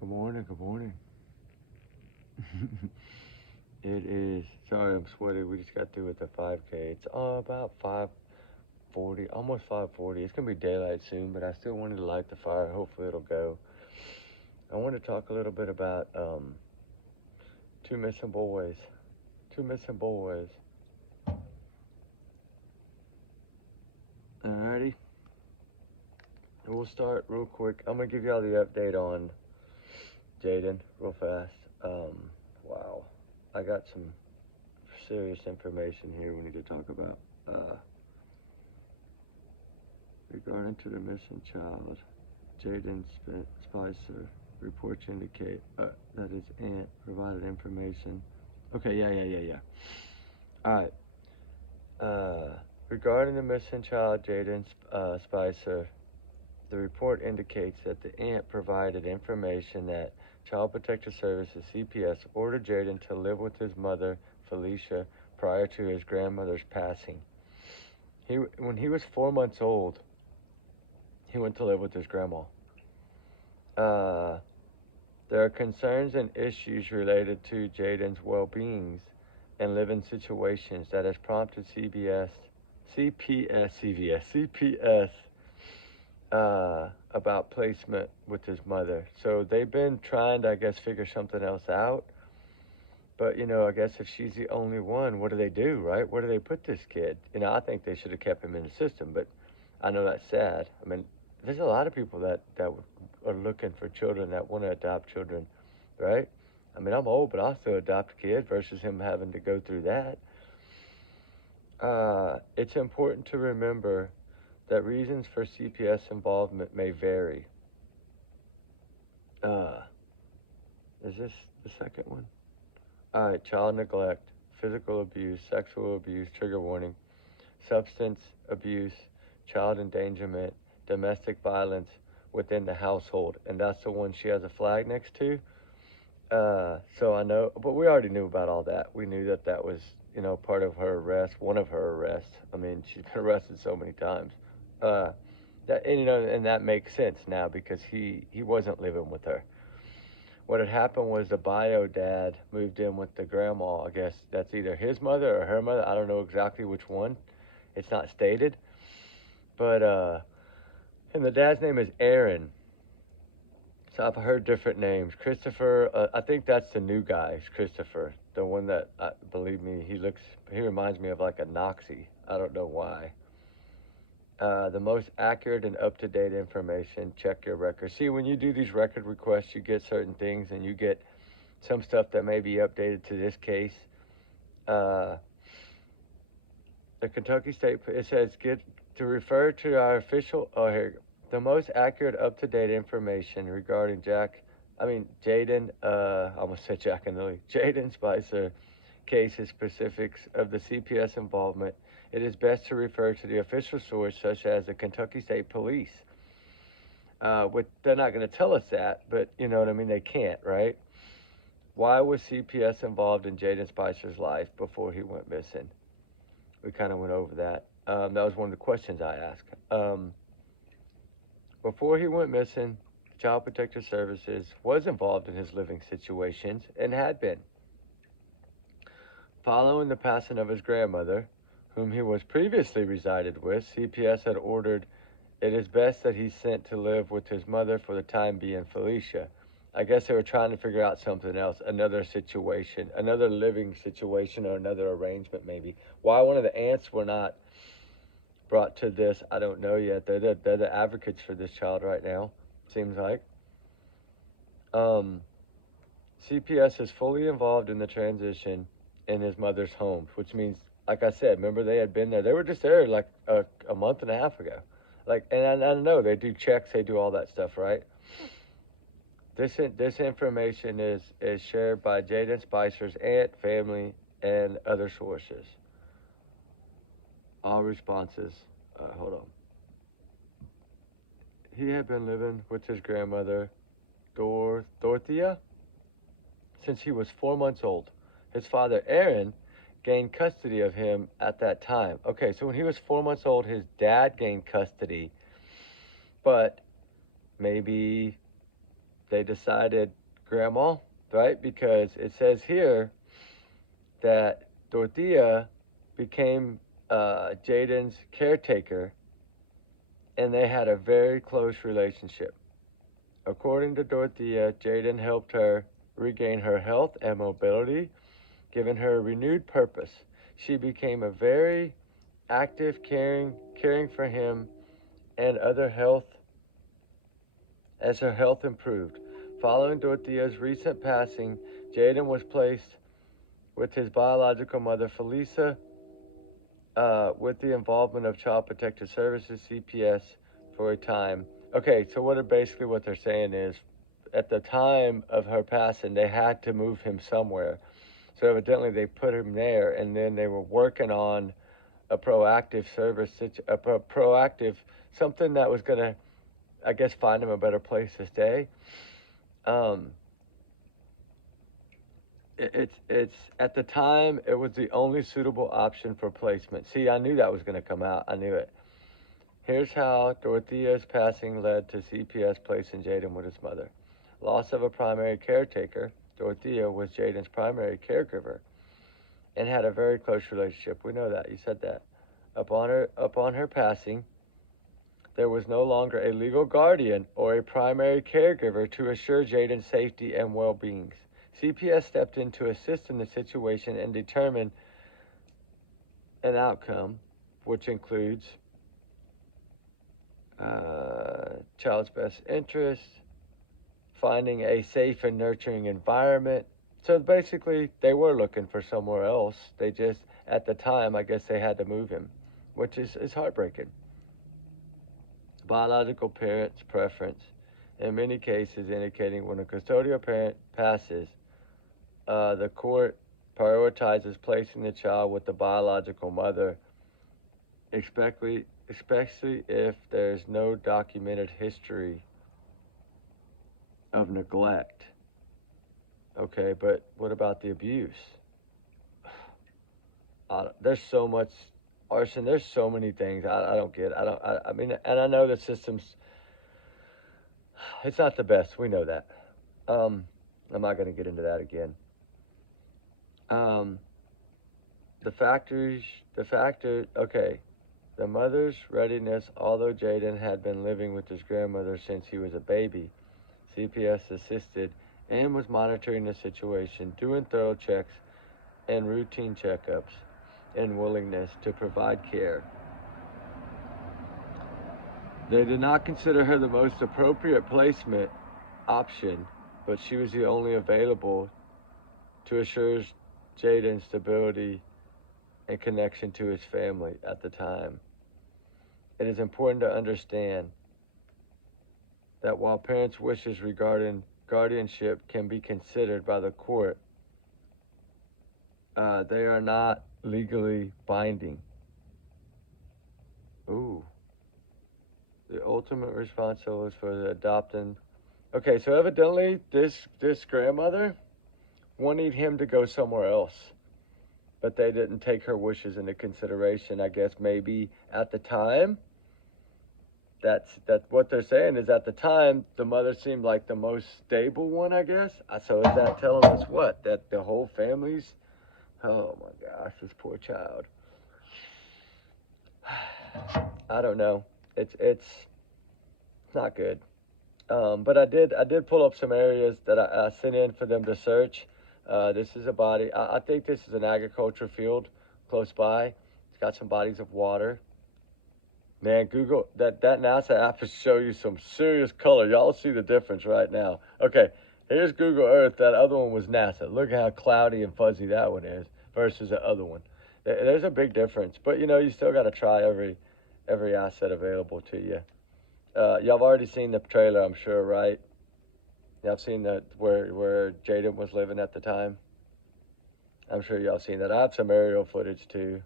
Good morning, good morning. It is, sorry I'm sweaty. We just got through with the 5K. It's about 5:40, almost 5:40. It's going to be daylight soon, but I still wanted to light the fire. Hopefully it'll go. I want to talk a little bit about two missing boys. Two missing boys. Alrighty. We'll start real quick. I'm going to give y'all the update on Jaden real fast. Wow. I got some serious information here we need to talk about. Regarding to the missing child, Jaden Spicer reports indicate that his aunt provided information. Okay, yeah. All right. Regarding the missing child, Jaden Spicer, the report indicates that the aunt provided information that Child Protective Services (CPS) ordered Jaden to live with his mother, Felicia, prior to his grandmother's passing. When he was 4 months old, he went to live with his grandma. There are concerns and issues related to Jaden's well-being and living situations that has prompted CPS about placement with his mother. So they've been trying to, I guess, figure something else out. But, I guess if she's the only one, what do they do, right? Where do they put this kid? I think they should have kept him in the system, but I know that's sad. I mean, there's a lot of people that are looking for children, that want to adopt children, right? I mean, I'm old, but I'll still adopt a kid versus him having to go through that. It's important to remember that reasons for CPS involvement may vary. Is this the second one? All right, child neglect, physical abuse, sexual abuse, trigger warning, substance abuse, child endangerment, domestic violence within the household, and that's the one she has a flag next to. So I know, but we already knew about all that. We knew that that was, part of her arrest, one of her arrests. I mean, she's been arrested so many times. Uh, and that makes sense now because he wasn't living with her. What had happened was the bio dad moved in with the grandma. I guess that's either his mother or her mother. I don't know exactly which one. It's not stated. But and the dad's name is Aaron. So I've heard different names. Christopher, I think that's the new guy. It's Christopher, the one that, believe me, he reminds me of like a Noxie. I don't know why. The most accurate and up-to-date information, check your record. See, when you do these record requests, you get certain things, and you get some stuff that may be updated to this case. Uh, the Kentucky State, it says, get to refer to our official, oh, here, the most accurate, up-to-date information regarding Jaden, I almost said Jack and Lily, Jaden Spicer cases specifics of the CPS involvement, it is best to refer to the official source such as the Kentucky State Police. They're not going to tell us that, but you know what I mean? They can't, right? Why was CPS involved in Jaden Spicer's life before he went missing? We kind of went over that. That was one of the questions I asked. Before he went missing, Child Protective Services was involved in his living situations and had been. Following the passing of his grandmother, whom he was previously resided with, CPS had ordered it is best that he's sent to live with his mother for the time being, Felicia. I guess they were trying to figure out something else, another situation, another living situation, or another arrangement maybe. Why one of the aunts were not brought to this, I don't know yet. They're the advocates for this child right now, seems like. CPS is fully involved in the transition in his mother's home, which means, like I said, remember they had been there. They were just there like a month and a half ago. And I know they do checks, they do all that stuff, right? This information is shared by Jaden Spicer's aunt, family, and other sources. All responses. Hold on. He had been living with his grandmother, Dorothea, since he was 4 months old. His father, Aaron, gained custody of him at that time. Okay, so when he was 4 months old, his dad gained custody, but maybe they decided grandma, right? Because it says here that Dorothea became Jaden's caretaker, and they had a very close relationship. According to Dorothea, Jaden helped her regain her health and mobility, giving her a renewed purpose. She became a very active, caring for him and other health as her health improved. Following Dorothea's recent passing, Jaden was placed with his biological mother, Felisa, with the involvement of Child Protective Services, CPS, for a time. Okay, so what they're saying is, at the time of her passing, they had to move him somewhere. So evidently they put him there, and then they were working on a proactive proactive something that was gonna, I guess, find him a better place to stay. Um, it's at the time it was the only suitable option for placement. See, I knew that was gonna come out. I knew it. Here's how Dorothea's passing led to CPS placing Jaden with his mother. Loss of a primary caretaker. Dorothea was Jaden's primary caregiver and had a very close relationship. We know that. You said that. Upon her passing, there was no longer a legal guardian or a primary caregiver to assure Jaden's safety and well-being. CPS stepped in to assist in the situation and determine an outcome, which includes child's best interest, finding a safe and nurturing environment. So basically, they were looking for somewhere else. They just, at the time, I guess they had to move him, which is heartbreaking. Biological parent's preference, in many cases indicating when a custodial parent passes, the court prioritizes placing the child with the biological mother, especially if there's no documented history of neglect. Okay, but what about the abuse? There's so much arson. There's so many things I don't get. I mean, and I know the system's, it's not the best. We know that. I'm not going to get into that again. Um, okay. The mother's readiness, although Jaden had been living with his grandmother since he was a baby, CPS assisted and was monitoring the situation, doing thorough checks and routine checkups, and willingness to provide care. They did not consider her the most appropriate placement option, but she was the only available to assure Jaden's stability and connection to his family at the time. It is important to understand that while parents' wishes regarding guardianship can be considered by the court, they are not legally binding. Ooh. The ultimate responsibility is for the adopting. Okay, so evidently this grandmother wanted him to go somewhere else, but they didn't take her wishes into consideration. I guess maybe at the time, that's what they're saying is at the time the mother seemed like the most stable one. I guess. So is that telling us what? That the whole family's? Oh my gosh, this poor child. I don't know. It's not good. But I did pull up some areas that I sent in for them to search. This is a body. I think this is an agriculture field close by. It's got some bodies of water. Man, Google that NASA app will show you some serious color. Y'all see the difference right now. Okay, here's Google Earth. That other one was NASA. Look how cloudy and fuzzy that one is versus the other one. There's a big difference. But you still got to try every asset available to you. Y'all have already seen the trailer, I'm sure, right? Y'all have seen where Jaden was living at the time. I'm sure y'all seen that. I have some aerial footage too.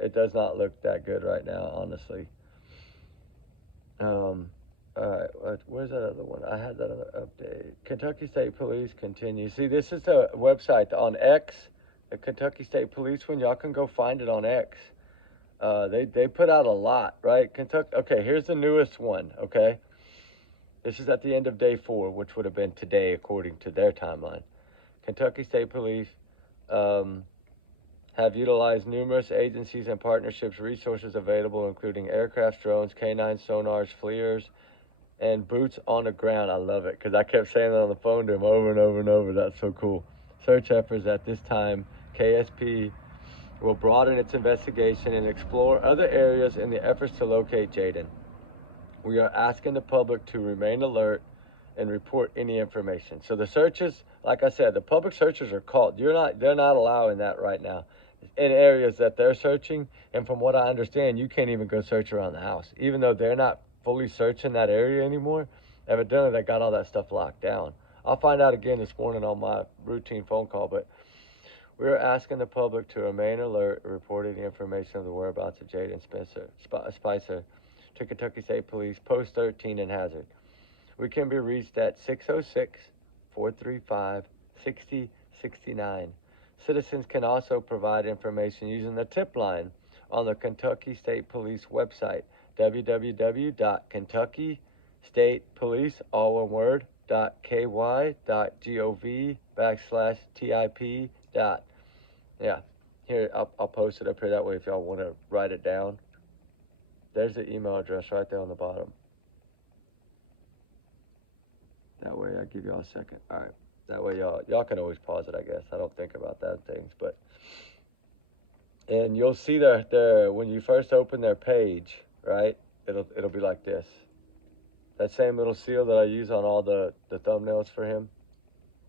It does not look that good right now, honestly. All right, where's that other one? I had that other update. Kentucky State Police continue. See, this is the website on X, the Kentucky State Police one. Y'all can go find it on X. They put out a lot, right? Kentucky. Okay, here's the newest one. Okay, This is at the end of day 4, which would have been today according to their timeline. Kentucky State Police have utilized numerous agencies and partnerships resources available, including aircraft, drones, canine sonars, FLIRs, and boots on the ground. I love it because I kept saying that on the phone to him over and over and over. That's so cool. Search efforts at this time, KSP will broaden its investigation and explore other areas in the efforts to locate Jayden. We are asking the public to remain alert and report any information. So the searches, like I said, the public searches are called. They're not allowing that right now in areas that they're searching. And from what I understand, you can't even go search around the house, even though they're not fully searching that area anymore. Evidently, they got all that stuff locked down. I'll find out again this morning on my routine phone call, but we are asking the public to remain alert, reporting the information of the whereabouts of Jaden Spicer to Kentucky State Police, Post 13 in Hazard. We can be reached at 606-435-6069. Citizens can also provide information using the tip line on the Kentucky State Police website, www.kentuckystatepolice, all one word, .ky.gov/TIP. Yeah, here, I'll post it up here that way if y'all want to write it down. There's the email address right there on the bottom. That way I give y'all a second. All right. That way y'all can always pause it, I guess. I don't think about that things, but and you'll see their when you first open their page, right? It'll be like this. That same little seal that I use on all the thumbnails for him.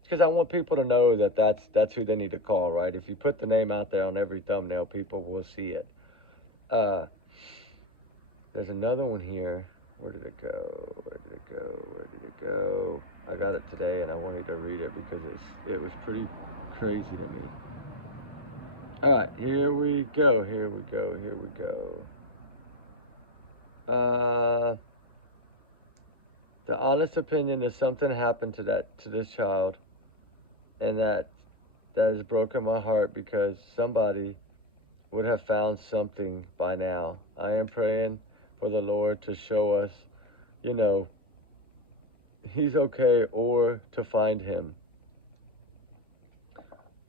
Because I want people to know that that's who they need to call, right? If you put the name out there on every thumbnail, people will see it. There's another one here. Where did it go? Where did it go? Where did it go? I got it today, and I wanted to read it because it was pretty crazy to me. All right, here we go. Here we go. Here we go. The honest opinion is something happened to this child, and that has broken my heart because somebody would have found something by now. I am praying for the Lord to show us, he's okay, or to find him.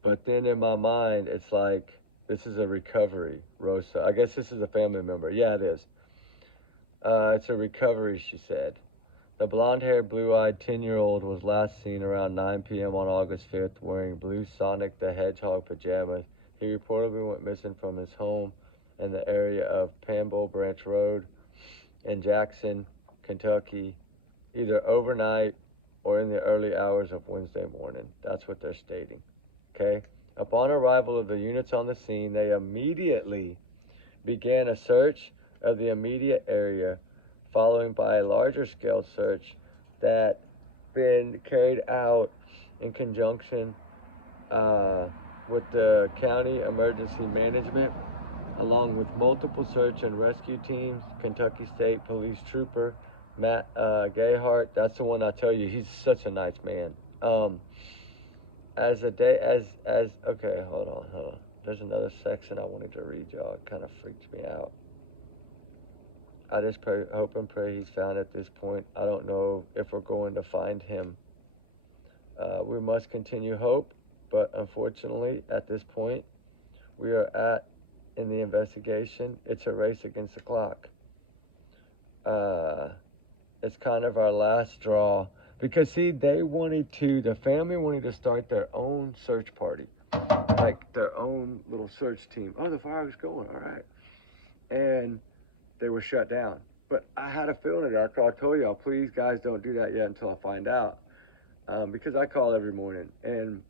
But then in my mind, it's like, this is a recovery, Rosa. I guess this is a family member. Yeah, it is. It's a recovery, she said. The blonde-haired, blue-eyed 10-year-old was last seen around 9 p.m. on August 5th wearing blue Sonic the Hedgehog pajamas. He reportedly went missing from his home in the area of Pamble Branch Road in Jackson, Kentucky, either overnight or in the early hours of Wednesday morning. That's what they're stating. Okay? Upon arrival of the units on the scene, they immediately began a search of the immediate area, following by a larger scale search that been carried out in conjunction with the county emergency management, along with multiple search and rescue teams. Kentucky State Police Trooper Matt Gayhart, that's the one I tell you, he's such a nice man. Okay, hold on. There's another section I wanted to read, y'all. It kind of freaked me out. I just hope and pray he's found at this point. I don't know if we're going to find him. We must continue hope, but unfortunately, at this point, we are in the investigation. It's a race against the clock. It's kind of our last straw. Because, see, the family wanted to start their own search party. Like, their own little search team. Oh, the fire was going, all right. And they were shut down. But I had a feeling I told y'all, please, guys, don't do that yet until I find out. Because I call every morning. And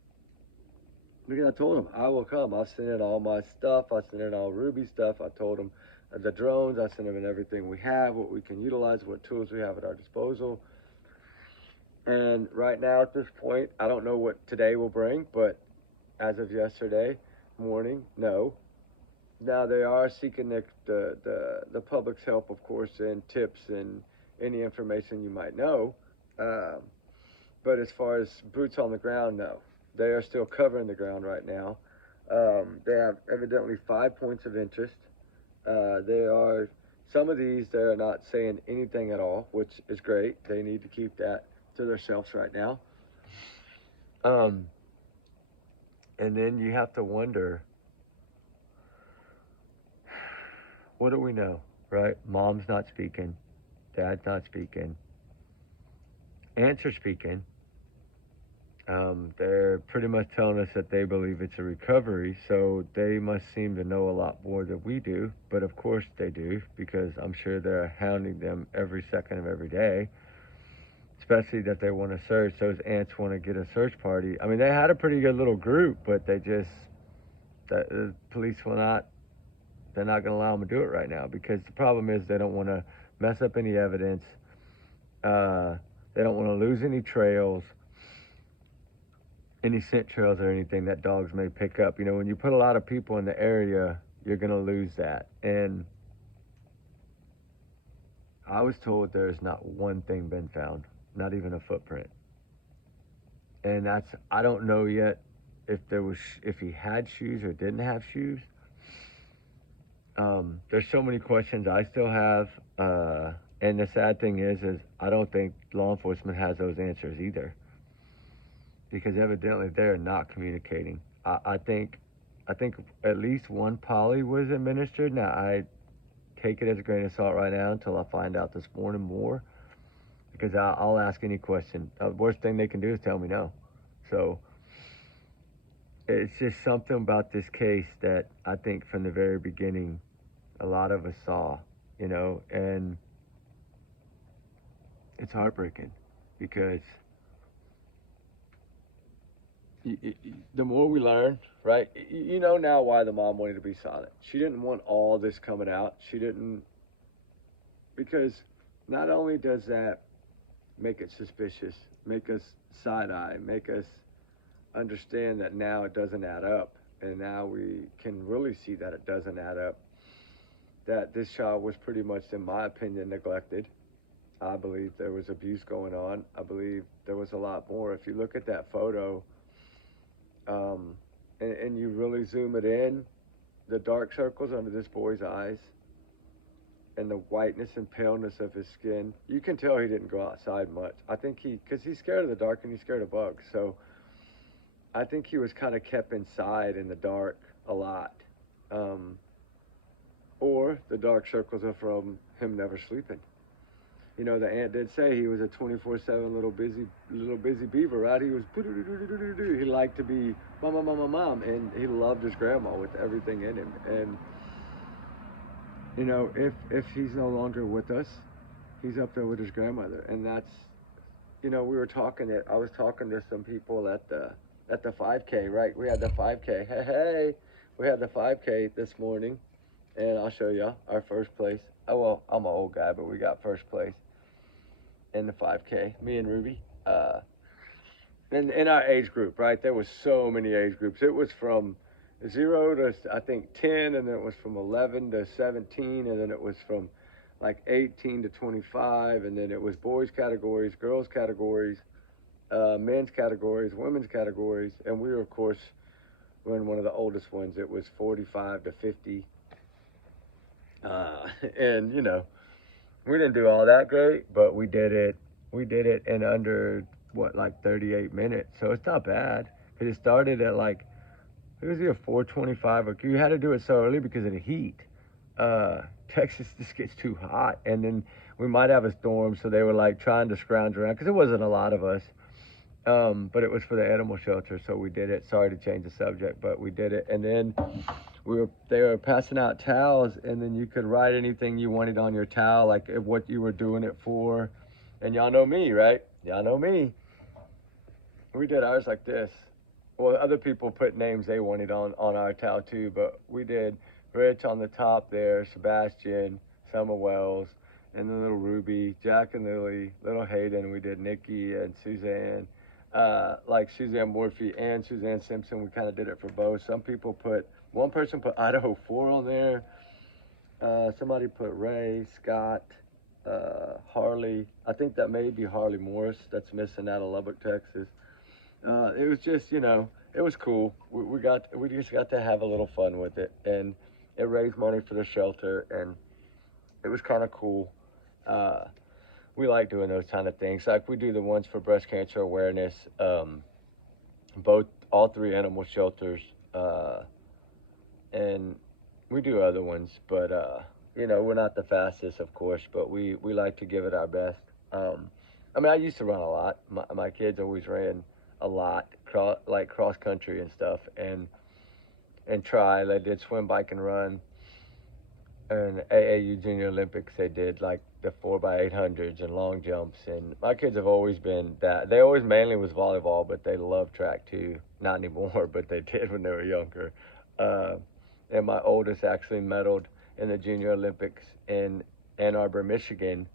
because I told them, I will come. I'll send in all my stuff. I'll send in all Ruby stuff. I told them the drones. I sent them in everything we have, what we can utilize, what tools we have at our disposal. And right now, at this point, I don't know what today will bring, but as of yesterday morning, no. Now, they are seeking the public's help, of course, and tips and any information you might know. But as far as boots on the ground, no. They are still covering the ground right now. They have evidently 5 points of interest. They are Some of these, they're not saying anything at all, which is great. They need to keep that to themselves right now. Um, and then you have to wonder, what do we know, right? Mom's not speaking, dad's not speaking, aunts are speaking. They're pretty much telling us that they believe it's a recovery, so they must seem to know a lot more than we do. But of course they do, because I'm sure they're hounding them every second of every day, especially that they want to search. Those aunts want to get a search party. I mean, they had a pretty good little group, but the police will not, they're not going to allow them to do it right now, because the problem is they don't want to mess up any evidence. They don't want to lose any trails, any scent trails or anything that dogs may pick up. You know, when you put a lot of people in the area, you're going to lose that. And I was told there's not one thing been found, not even a footprint. And I don't know yet if he had shoes or didn't have shoes. There's so many questions I still have. And the sad thing is I don't think law enforcement has those answers either, because evidently they're not communicating. I think at least one poly was administered. Now I take it as a grain of salt right now until I find out this morning more, because I'll ask any question. The worst thing they can do is tell me no. So it's just something about this case that I think from the very beginning a lot of us saw, you know, and it's heartbreaking, because the more we learn, right? You know now why the mom wanted to be silent. She didn't want all this coming out. She didn't, because not only does that make it suspicious, make us side eye, make us understand that now it doesn't add up, and now we can really see that it doesn't add up. That this child was pretty much, in my opinion, neglected. I believe there was abuse going on. I believe there was a lot more. If you look at that photo, and you really zoom it in, the dark circles under this boy's eyes and the whiteness and paleness of his skin, you can tell he didn't go outside much. I think because he's scared of the dark and he's scared of bugs. So I think he was kind of kept inside in the dark a lot. Or the dark circles are from him never sleeping. You know, the aunt did say he was a 24/7 little busy beaver, right? He was, he liked to be mom, and he loved his grandma with everything in him. And you know, if he's no longer with us, he's up there with his grandmother, and that's, you know, I was talking to some people at the 5K, right? We had the 5K. Hey, we had the 5K this morning, and I'll show you our first place. Oh well, I'm an old guy, but we got first place in the 5K, me and Ruby, in our age group, right? There was so many age groups. It was from 0 to, I think, 10, and then it was from 11 to 17, and then it was from like 18 to 25, and then it was boys categories, girls categories, men's categories, women's categories, and we were, of course, we're in one of the oldest ones. It was 45 to 50, and you know, we didn't do all that great, but we did it. We did it in under, what, like 38 minutes. So it's not bad. Because it started at like, it was either 4:25 or you had to do it so early because of the heat. Texas just gets too hot. And then we might have a storm, so they were like trying to scrounge around because it wasn't a lot of us. But it was for the animal shelter, so we did it. Sorry to change the subject, but we did it. And then they were passing out towels, and then you could write anything you wanted on your towel, like what you were doing it for. And y'all know me, right? Y'all know me. We did ours like this. Well, other people put names they wanted on our towel too, but we did Rich on the top there, Sebastian, Summer Wells, and then little Ruby, Jack and Lily, little Hayden. We did Nikki and Suzanne, like Suzanne Morphy and Suzanne Simpson. We kind of did it for both. One person put Idaho 4 on there. Somebody put Ray, Scott, Harley. I think that may be Harley Morris that's missing out of Lubbock, Texas. It was just, you know, it was cool. We just got to have a little fun with it, and it raised money for the shelter, and it was kind of cool. Uh, we like doing those kind of things. Like we do the ones for breast cancer awareness. All three animal shelters, uh, and we do other ones. But we're not the fastest, of course, but we like to give it our best. I mean, I used to run a lot. My kids always ran a lot, like cross country and stuff, and try. They did swim, bike, and run. And AAU Junior Olympics, they did like the 4x800s and long jumps. And my kids have always been that. They always mainly was volleyball, but they love track too. Not anymore, but they did when they were younger. Uh, and my oldest actually medaled in the Junior Olympics in Ann Arbor, Michigan.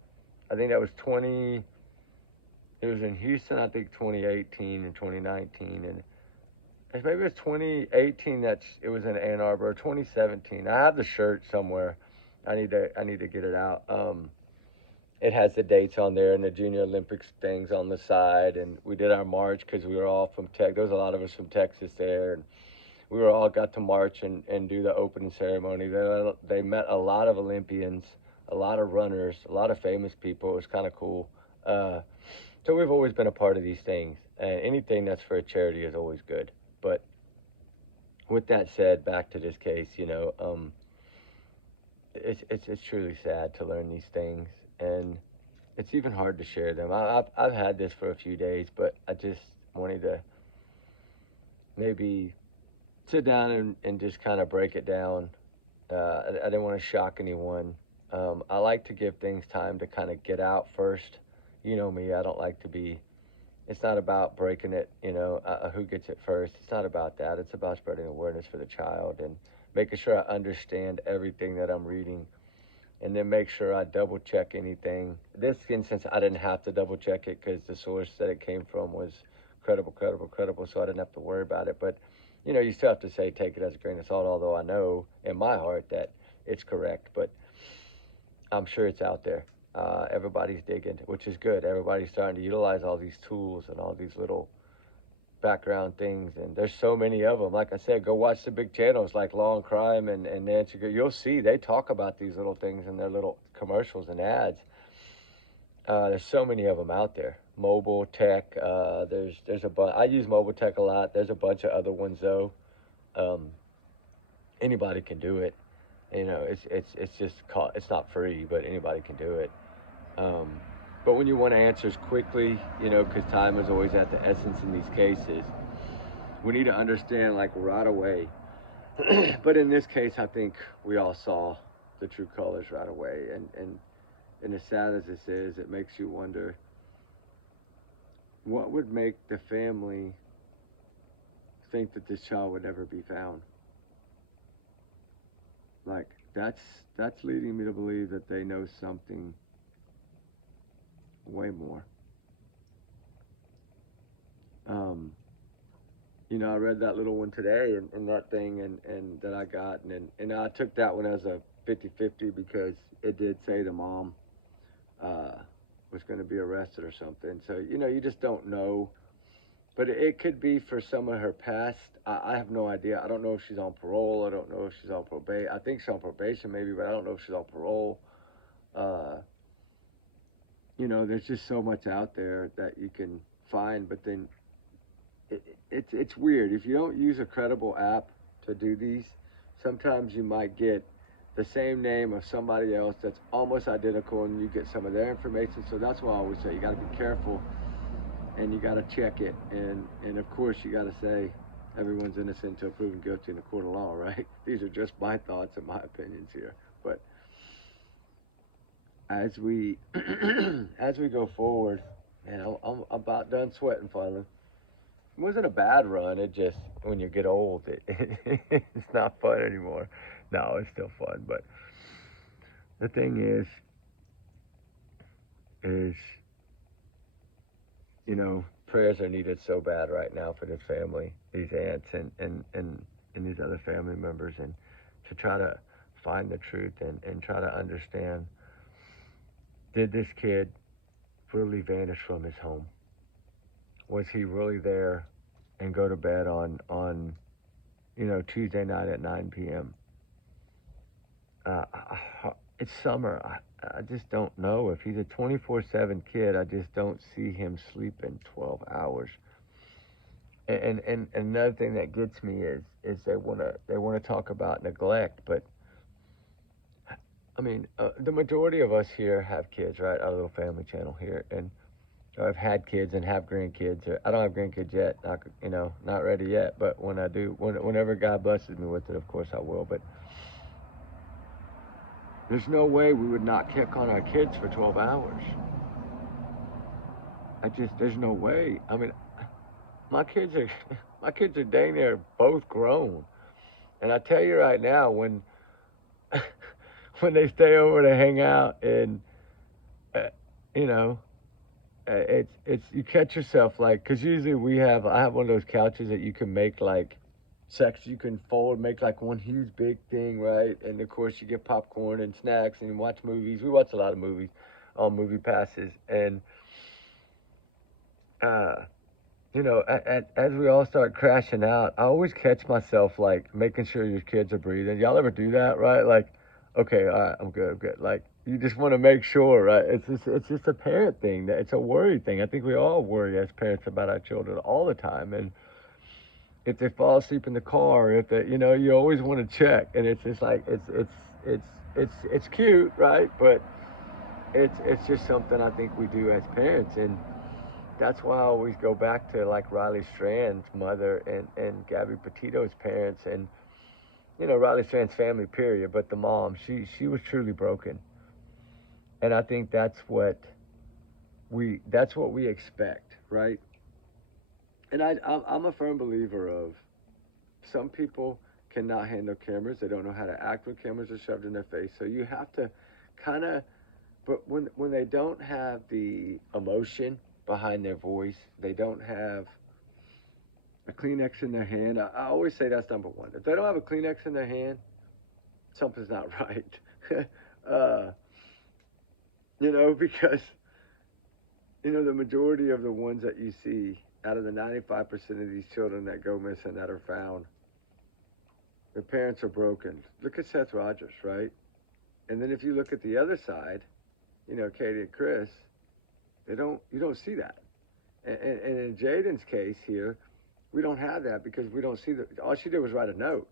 I think that was 20. It was in Houston, I think 2018 and 2019, and maybe it was 2018 that it was in Ann Arbor. 2017. I have the shirt somewhere. I need to get it out. It has the dates on there and the Junior Olympics things on the side. And we did our march because we were all from Tech. There was a lot of us from Texas there, and we were all got to march and do the opening ceremony. They met a lot of Olympians, a lot of runners, a lot of famous people. It was kind of cool. So we've always been a part of these things, and anything that's for a charity is always good. But with that said, back to this case, it's truly sad to learn these things, and it's even hard to share them. I've had this for a few days, but I just wanted to maybe sit down and just kind of break it down. I didn't want to shock anyone. I like to give things time to kind of get out first. You know me, I don't like to be. It's not about breaking it, who gets it first. It's not about that. It's about spreading awareness for the child and making sure I understand everything that I'm reading, and then make sure I double check anything. This instance, I didn't have to double check it because the source that it came from was credible, credible, credible, so I didn't have to worry about it. But, you still have to say take it as a grain of salt, although I know in my heart that it's correct. But I'm sure it's out there. Everybody's digging, which is good. Everybody's starting to utilize all these tools and all these little background things, and there's so many of them. Like I said, go watch the big channels like Law and Crime and Nancy. You'll see they talk about these little things in their little commercials and ads. There's so many of them out there. Mobile tech. There's a bunch. I use mobile tech a lot. There's a bunch of other ones though. Um, Anybody can do it. It's just it's not free, but anybody can do it. Um, but when you want answers quickly, because time is always at the essence in these cases, we need to understand like right away. But in this case, I think we all saw the true colors right away. And as sad as this is, it makes you wonder what would make the family think that this child would never be found. Like that's leading me to believe that they know something way more. Um, I read that little one today and that thing and that I got and I took that one as a 50-50 because it did say the mom uh, was going to be arrested or something. So you just don't know, but it could be for some of her past. I have no idea. I don't know if she's on parole. I don't know if she's on probation. I think she's on probation maybe, but I don't know if she's on parole. Uh, there's just so much out there that you can find, but then it's weird. If you don't use a credible app to do these, sometimes you might get the same name of somebody else that's almost identical and you get some of their information. So that's why I always say you got to be careful and you got to check it. And of course you got to say everyone's innocent until proven guilty in the court of law, right? These are just my thoughts and my opinions here. But as we as we go forward, man, I'm about done sweating finally. It wasn't a bad run. It just when you get old, it's not fun anymore. No, it's still fun, but the thing is prayers are needed so bad right now for this family, these aunts and these other family members, and to try to find the truth and try to understand, did this kid really vanish from his home? Was he really there and go to bed on Tuesday night at 9 p.m.? it's summer. I just don't know if he's a 24/7 kid. I just don't see him sleeping 12 hours. And another thing that gets me is they wanna talk about neglect, but I mean, the majority of us here have kids, right? Our little family channel here, and I've had kids and have grandkids. I don't have grandkids yet, not ready yet. But when I do, whenever God blesses me with it, of course I will. But there's no way we would not check on our kids for 12 hours. There's no way. I mean, my kids are, my kids are dang near both grown, and I tell you right now, when, when they stay over to hang out, and uh, you know, it's you catch yourself like, because usually I have one of those couches that you can make like you can fold, make like one huge big thing, right? And of course you get popcorn and snacks and you watch movies. We watch a lot of movies on movie passes, and uh as we all start crashing out, I always catch myself like making sure your kids are breathing. Y'all ever do that, right? Like, okay, all right, I'm good. Like, you just want to make sure, right? It's just a parent thing. It's a worry thing. I think we all worry as parents about our children all the time. And if they fall asleep in the car, if they, you always want to check. And it's just like it's cute, right? But it's just something I think we do as parents. And that's why I always go back to like Riley Strand's mother and Gabby Petito's parents, and Riley Strand's family period, but the mom, she was truly broken. And I think that's what we expect, right? And I'm a firm believer of some people cannot handle cameras. They don't know how to act when cameras are shoved in their face. So you have to kind of, but when they don't have the emotion behind their voice, they don't have a Kleenex in their hand. I always say that's number one. If they don't have a Kleenex in their hand, something's not right. uh, because the majority of the ones that you see out of the 95% of these children that go missing that are found, their parents are broken. Look at Seth Rogers, right? And then if you look at the other side, Katie and Chris, you don't see that. And in Jaden's case here, we don't have that because we don't see all she did was write a note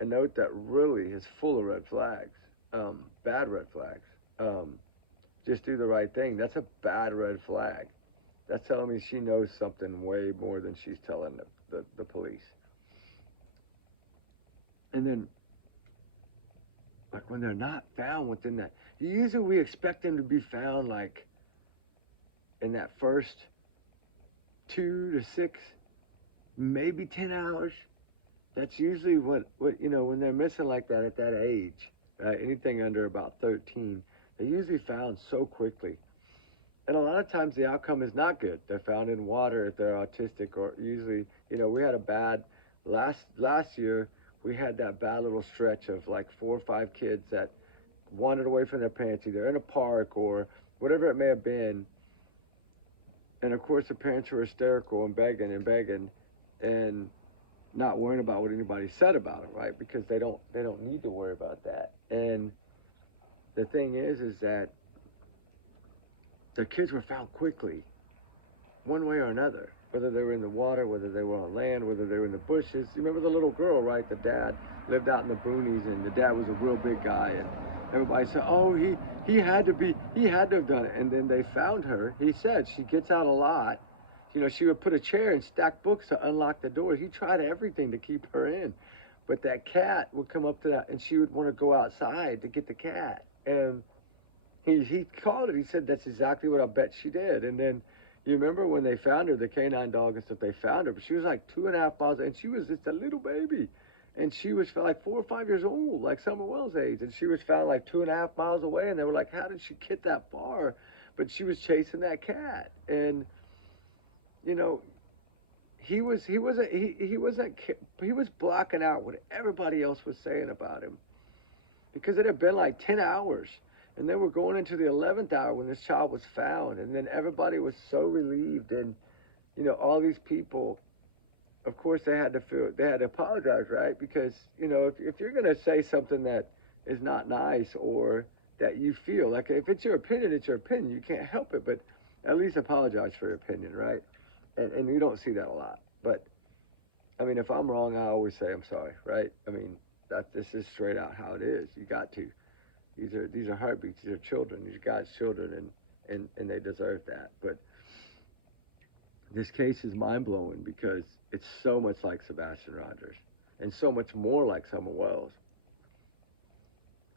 that really is full of red flags, bad red flags. Just do the right thing. That's a bad red flag. That's telling me she knows something way more than she's telling the police. And then, like, when they're not found within that, usually we expect them to be found like in that first 2 to 6, maybe 10 hours. That's usually what when they're missing like that at that age, right? Anything under about 13, they're usually found so quickly. And a lot of times the outcome is not good. They're found in water if they're autistic, or usually, we had a bad last year. We had that bad little stretch of like 4 or 5 kids that wandered away from their parents, either in a park or whatever it may have been. And of course, the parents were hysterical and begging, and not worrying about what anybody said about it, right? Because they don't need to worry about that. And the thing is that the kids were found quickly, one way or another, whether they were in the water, whether they were on land, whether they were in the bushes. You remember the little girl, right? The dad lived out in the boonies, and the dad was a real big guy, and everybody said, oh, he had to have done it. And then they found her. He said she gets out a lot. She would put a chair and stack books to unlock the door. He tried everything to keep her in, but that cat would come up to that, and she would want to go outside to get the cat. And he called it. He said that's exactly what I bet she did. And then you remember when they found her, the canine dog and stuff, they found her, but she was like 2.5 miles, and she was just a little baby. And she was like 4 or 5 years old, like Summer Wells' age. And she was found like 2.5 miles away, and they were like, how did she get that far? But she was chasing that cat. And, he was blocking out what everybody else was saying about him, because it had been like 10 hours. And then we're going into the 11th hour when this child was found. And then everybody was so relieved. And, all these people, of course, they had to apologize, right? Because, if you're going to say something that is not nice, or that you feel like, if it's your opinion, it's your opinion. You can't help it, but at least apologize for your opinion, right? And you don't see that a lot. But I mean, if I'm wrong, I always say I'm sorry, right? I mean, this is straight out how it is. You got to. These are heartbeats. These are children. These are God's children, and they deserve that. But this case is mind blowing because it's so much like Sebastian Rogers, and so much more like Summer Wells.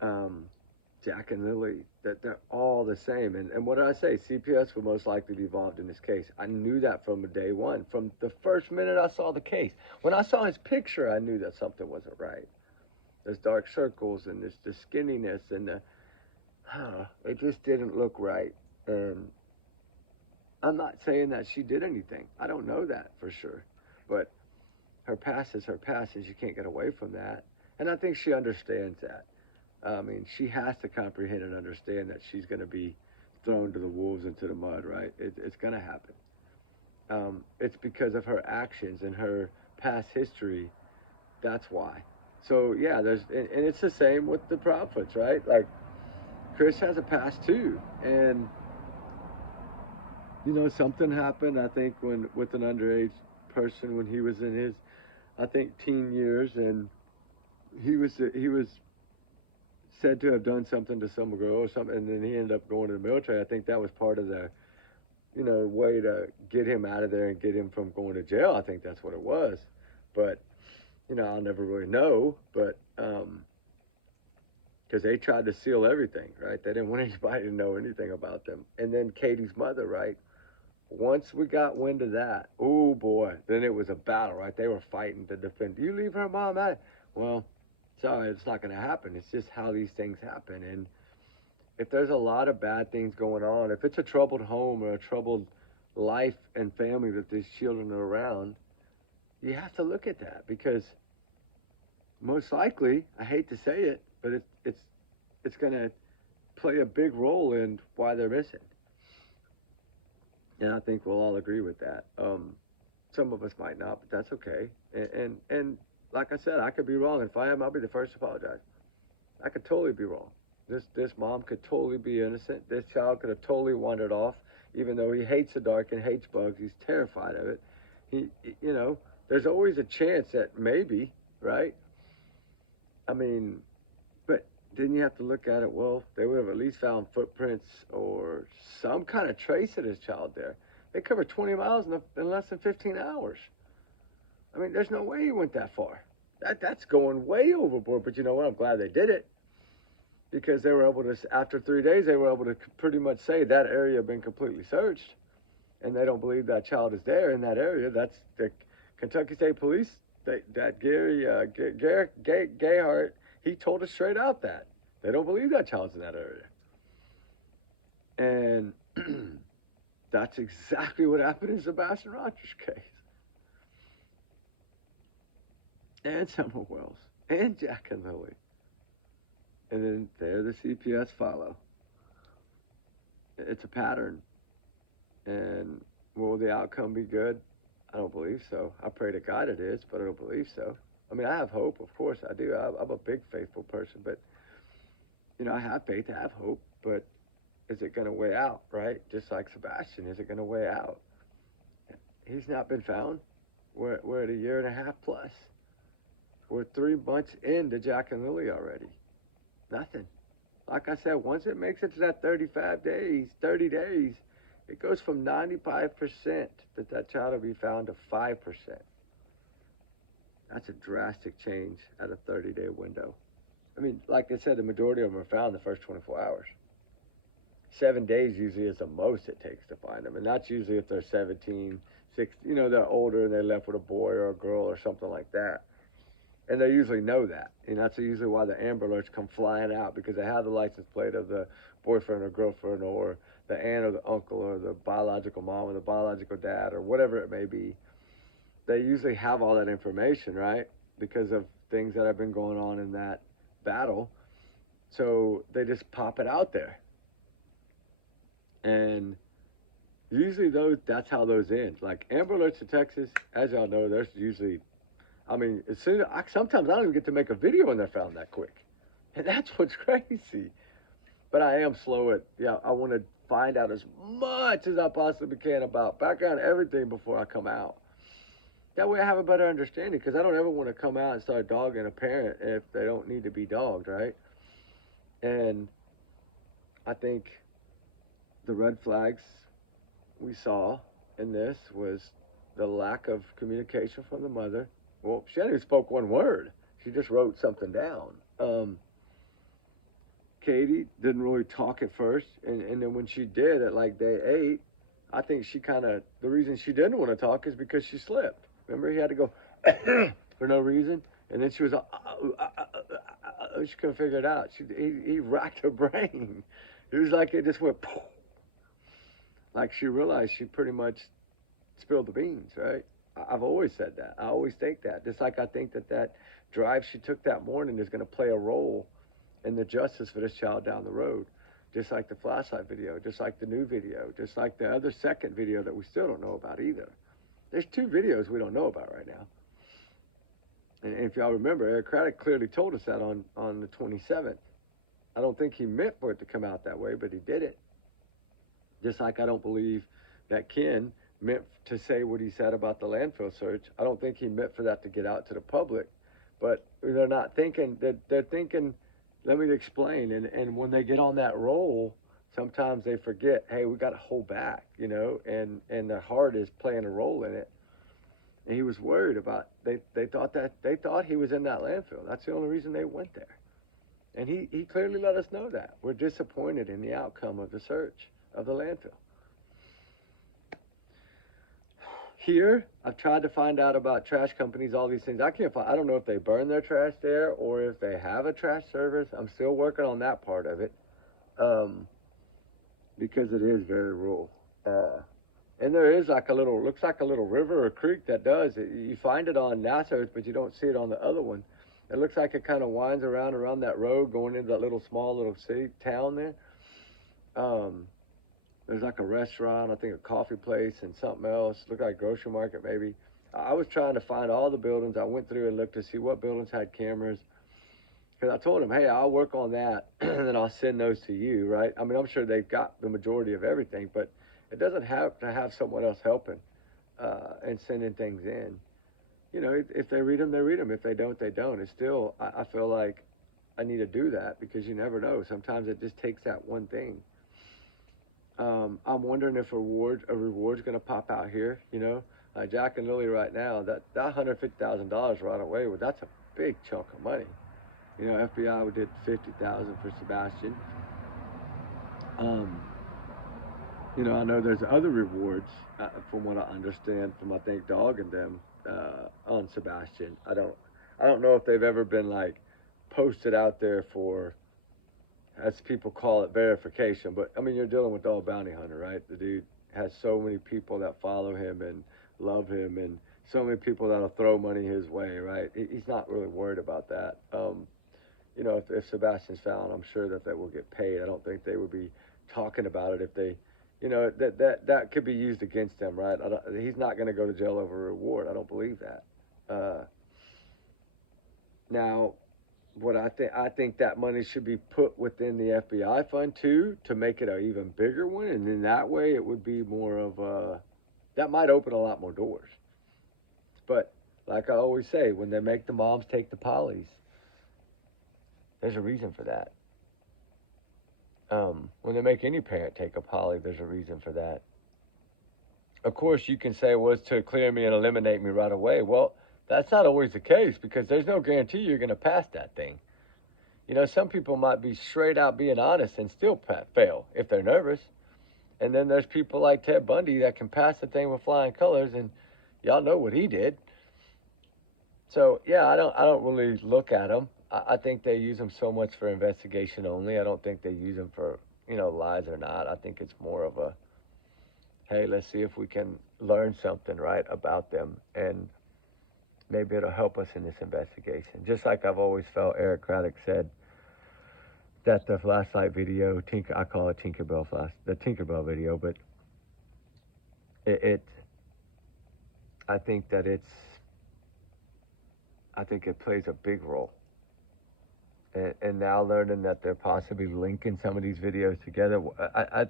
Um, Jack and Lily, that they're all the same. And what did I say? CPS would most likely be involved in this case. I knew that from day one, from the first minute I saw the case. When I saw his picture, I knew that something wasn't right. There's dark circles and there's the skinniness and it just didn't look right. And I'm not saying that she did anything. I don't know that for sure. But her past is her past, and she can't get away from that. And I think she understands that. I mean, she has to comprehend and understand that she's going to be thrown to the wolves and to the mud, right? It's going to happen. It's because of her actions and her past history. That's why. So yeah, and it's the same with the prophets, right? Like Chris has a past too, and something happened. I think with an underage person when he was in his, I think, teen years, and he was said to have done something to some girl or something, and then he ended up going to the military. I think that was part of the, way to get him out of there and get him from going to jail. I think that's what it was. But, I'll never really know. But, because they tried to seal everything, right? They didn't want anybody to know anything about them. And then Katie's mother, right? Once we got wind of that, oh boy, then it was a battle, right? They were fighting to defend. You leave her mom out. Well, sorry, it's not going to happen. It's just how these things happen. And if there's a lot of bad things going on, if it's a troubled home or a troubled life and family that these children are around, you have to look at that, because most likely, I hate to say it, but it's going to play a big role in why they're missing. And I think we'll all agree with that. Some of us might not, but that's okay. And like I said, I could be wrong. If I am, I'll be the first to apologize. I could totally be wrong. This mom could totally be innocent. This child could have totally wandered off, even though he hates the dark and hates bugs. He's terrified of it. There's always a chance that maybe, right? I mean, but then you have to look at it. Well, they would have at least found footprints or some kind of trace of this child there. They covered 20 miles in less than 15 hours. I mean, there's no way he went that far. That's going way overboard. But you know what? I'm glad they did it, because they were able to, after 3 days, they were able to pretty much say that area had been completely searched, and they don't believe that child is there in that area. That's the Kentucky State Police. That Gary Gayhart, he told us straight out that they don't believe that child's in that area. And that's exactly what happened in Sebastian Rogers' case. And Summer Wells. And Jack and Lily. And then there the CPS follow. It's a pattern. And will the outcome be good? I don't believe so. I pray to God it is, but I don't believe so. I mean, I have hope, of course I do. I'm a big faithful person, but, I have faith, I have hope, but is it going to weigh out, right? Just like Sebastian, is it going to weigh out? He's not been found. We're at 1.5 years plus. We're 3 months into Jack and Lily already. Nothing. Like I said, once it makes it to that 30 days, it goes from 95% that child will be found to 5%. That's a drastic change at a 30-day window. I mean, like I said, the majority of them are found the first 24 hours. 7 days usually is the most it takes to find them. And that's usually if they're 17, 16, they're older and they're left with a boy or a girl or something like that. And they usually know that. And that's usually why the Amber Alerts come flying out, because they have the license plate of the boyfriend or girlfriend or the aunt or the uncle or the biological mom or the biological dad or whatever it may be. They usually have all that information, right? Because of things that have been going on in that battle. So they just pop it out there. And usually that's how those end. Like Amber Alerts in Texas, as y'all know, there's usually, I mean, sometimes I don't even get to make a video and they're found that quick. And that's what's crazy. But I am slow at, I want to find out as much as I possibly can about background everything before I come out. That way I have a better understanding, because I don't ever want to come out and start dogging a parent if they don't need to be dogged, right? And I think the red flags we saw in this was the lack of communication from the mother. Well, she hadn't even spoke one word. She just wrote something down. Katie didn't really talk at first, and then when she did at like day 8, I think she kind of, the reason she didn't want to talk is because she slipped. Remember, he had to go for no reason, and then she was she couldn't figure it out. He racked her brain. It was like it just went poof. Like she realized she pretty much spilled the beans, right? I've always said that. I always think that. Just like I think that drive she took that morning is going to play a role in the justice for this child down the road. Just like the flashlight video, just like the new video, just like the other second video that we still don't know about either. There's 2 videos we don't know about right now. And if y'all remember, Eric Craddock clearly told us that on the 27th. I don't think he meant for it to come out that way, but he did it. Just like I don't believe that Ken meant to say what he said about the landfill search. I don't think he meant for that to get out to the public. But they're not thinking, they're thinking, let me explain. And when they get on that roll, sometimes they forget, hey, we got to hold back, and their heart is playing a role in it. And he was worried about, they thought he was in that landfill. That's the only reason they went there. And he clearly let us know that. We're disappointed in the outcome of the search of the landfill. Here, I've tried to find out about trash companies, all these things. I don't know if they burn their trash there or if they have a trash service. I'm still working on that part of it, because it is very rural. And there is looks like a little river or creek that does. You find it on NASA's, but you don't see it on the other one. It looks like it kind of winds around that road going into that small city, town there. There's like a restaurant, I think a coffee place, and something else. Looked like a grocery market, maybe. I was trying to find all the buildings. I went through and looked to see what buildings had cameras. Because I told him, hey, I'll work on that, and then I'll send those to you, right? I mean, I'm sure they've got the majority of everything, but it doesn't have to have someone else helping and sending things in. If they read them, they read them. If they don't, they don't. It's still, I feel like I need to do that, because you never know. Sometimes it just takes that one thing. I'm wondering if a reward's going to pop out here. Jack and Lily right now, that $150,000 right away, well, that's a big chunk of money. FBI did $50,000 for Sebastian. I know there's other rewards, from what I understand from, I think, Dog and them, on Sebastian. I don't know if they've ever been posted out there for, as people call it, verification. But I mean, you're dealing with Dog Bounty Hunter, right? The dude has so many people that follow him and love him, and so many people that'll throw money his way, right? He's not really worried about that. If Sebastian's found, I'm sure that they will get paid. I don't think they would be talking about it if they, that could be used against them, right? He's not going to go to jail over a reward. I don't believe that. Now, what I think that money should be put within the FBI fund too, to make it an even bigger one, and then that way it would be more of that might open a lot more doors. But like I always say, when they make the moms take the polys, there's a reason for that. When they make any parent take a poly, there's a reason for that. Of course, you can say, well, it's to clear me and eliminate me right away. Well, that's not always the case, because there's no guarantee you're going to pass that thing. Some people might be straight out being honest and still fail if they're nervous. And then there's people like Ted Bundy that can pass the thing with flying colors, and y'all know what he did. So, yeah, I don't really look at them. I think they use them so much for investigation only. I don't think they use them for, lies or not. I think it's more of a, hey, let's see if we can learn something, right, about them, and maybe it'll help us in this investigation. Just like I've always felt Eric Craddock said that the flashlight video, I call it the Tinkerbell video, but I think that I think it plays a big role. and now learning that they're possibly linking some of these videos together.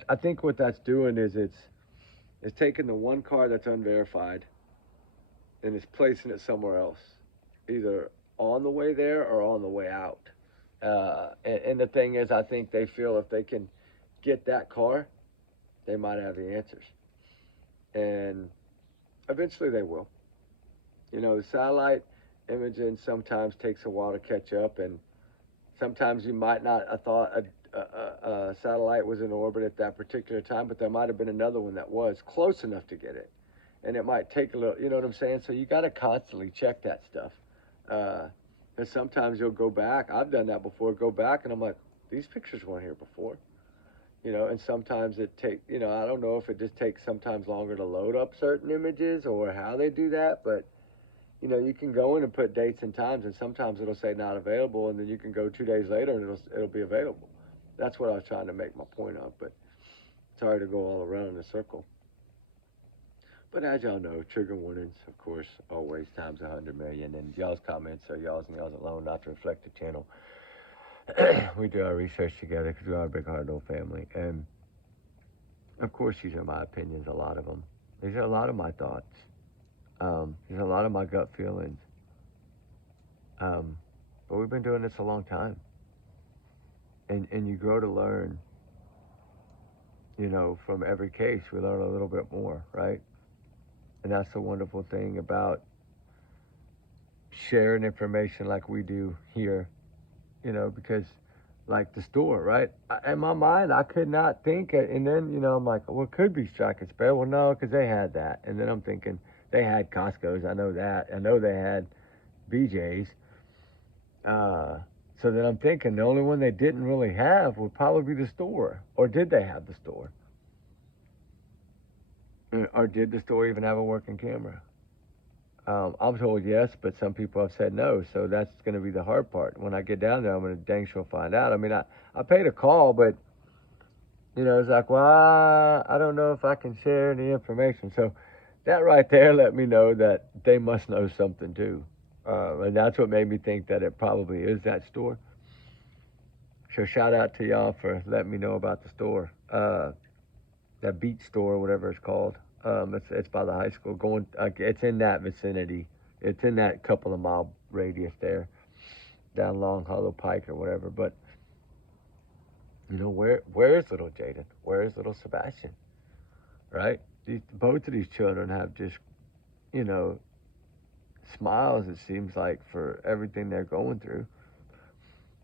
I think what that's doing is it's taking the one car that's unverified and it's placing it somewhere else, either on the way there or on the way out. And the thing is, I think they feel if they can get that car, they might have the answers, and eventually they will. You know, the satellite imaging sometimes takes a while to catch up, and sometimes you might not have thought a satellite was in orbit at that particular time, but there might have been another one that was close enough to get it. And it might take a little, you know what I'm saying? So you got to constantly check that stuff. And sometimes you'll go back. I've done that before. Go back and I'm like, these pictures weren't here before. You know, and sometimes it takes, you know, I don't know if it just takes sometimes longer to load up certain images or how they do that, but you know, you can go in and put dates and times, and sometimes it'll say not available, and then you can go 2 days later and it'll be available. That's what I was trying to make my point of, but sorry to go all around in a circle. But as y'all know, trigger warnings, of course, always times 100 million, and y'all's comments are y'all's and y'all's alone, not to reflect the channel. We do our research together because we are a big hard old family, and of course, these are my opinions, a lot of them. These are a lot of my thoughts. There's a lot of my gut feelings. But we've been doing this a long time. And you grow to learn, you know, from every case, we learn a little bit more, right? And that's the wonderful thing about sharing information like we do here, you know, because like the store, right? In my mind, I could not think it. And then, you know, I'm like, well, it could be Strike and Spare. Well, no, because they had that. And then I'm thinking, they had Costco's. I know that. I know they had BJ's. So then I'm thinking the only one they didn't really have would probably be the store. Or did they have the store? Or did the store even have a working camera? I'm told yes, but some people have said no. So that's going to be the hard part. When I get down there, I'm going to dang sure find out. I mean, I paid a call, but, you know, it's like, well, I don't know if I can share any information. So that right there let me know that they must know something too. And that's what made me think that it probably is that store. So shout out to y'all for letting me know about the store, that beach store or whatever it's called. It's by the high school. It's in that vicinity. It's in that couple of mile radius there, down Long Hollow Pike or whatever. But you know, where's little Jaden? Where's little Sebastian? Right? Both of these children have just, you know, smiles, it seems like, for everything they're going through.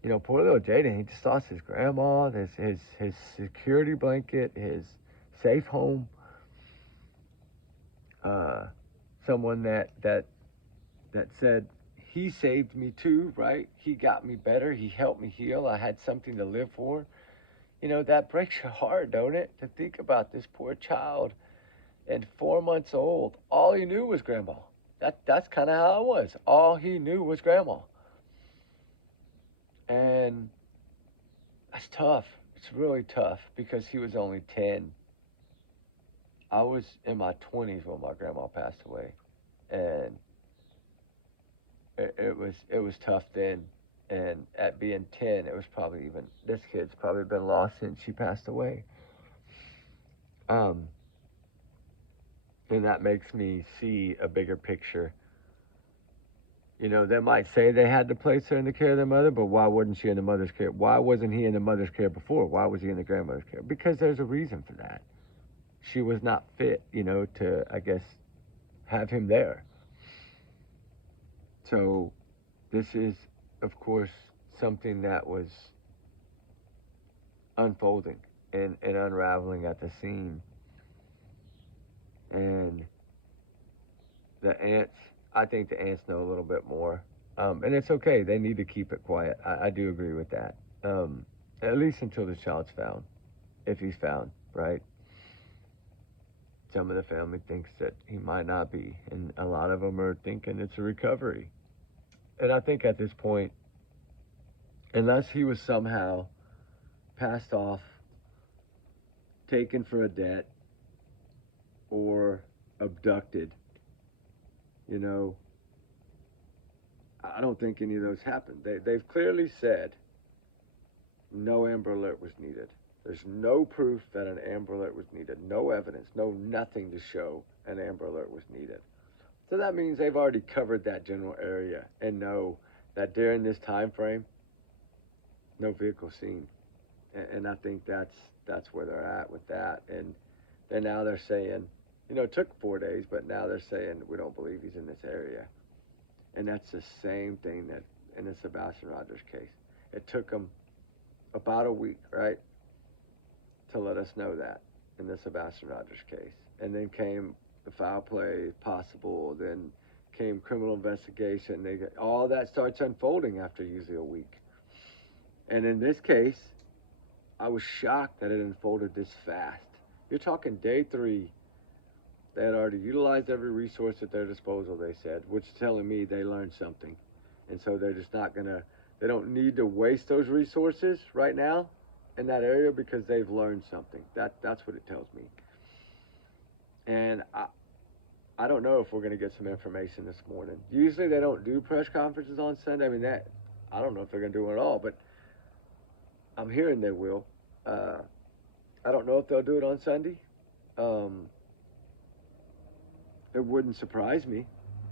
You know, poor little Jaden, he just lost his grandma, his security blanket, his safe home. Someone that said, he saved me too, right? He got me better. He helped me heal. I had something to live for. You know, that breaks your heart, don't it? To think about this poor child and 4 months old. All he knew was grandma. That's kind of how it was. All he knew was grandma. And that's tough. It's really tough because he was only 10. I was in my 20s when my grandma passed away. And it was tough then. And at being 10, it was probably even, this kid's probably been lost since she passed away. And that makes me see a bigger picture. You know, they might say they had to place her in the care of their mother, but why wasn't she in the mother's care? Why wasn't he in the mother's care before? Why was he in the grandmother's care? Because there's a reason for that. She was not fit, you know, to, I guess, have him there. So this is, of course, something that was unfolding and unraveling at the seam. And the aunts, I think the aunts know a little bit more. And it's okay. They need to keep it quiet. I do agree with that. At least until the child's found, if he's found, right? Some of the family thinks that he might not be, and a lot of them are thinking it's a recovery. And I think at this point, unless he was somehow passed off, taken for a debt, or abducted, you know, I don't think any of those happened. They've clearly said no Amber Alert was needed. There's no proof that an Amber Alert was needed. No evidence, no nothing to show an Amber Alert was needed. So that means they've already covered that general area and know that during this time frame, no vehicle seen. And I think that's where they're at with that. And then now they're saying, it took 4 days, but now they're saying we don't believe he's in this area. And that's the same thing that in the Sebastian Rogers case. It took them about a week, right, to let us know that in the Sebastian Rogers case. And then came the foul play possible, then came criminal investigation. All that starts unfolding after usually a week. And in this case, I was shocked that it unfolded this fast. You're talking day 3. They had already utilized every resource at their disposal, they said, which is telling me they learned something. And so they're just not going to, they don't need to waste those resources right now in that area because they've learned something. That's what it tells me. And I don't know if we're going to get some information this morning. Usually they don't do press conferences on Sunday. I mean, I don't know if they're going to do it at all, but I'm hearing they will. I don't know if they'll do it on Sunday. It wouldn't surprise me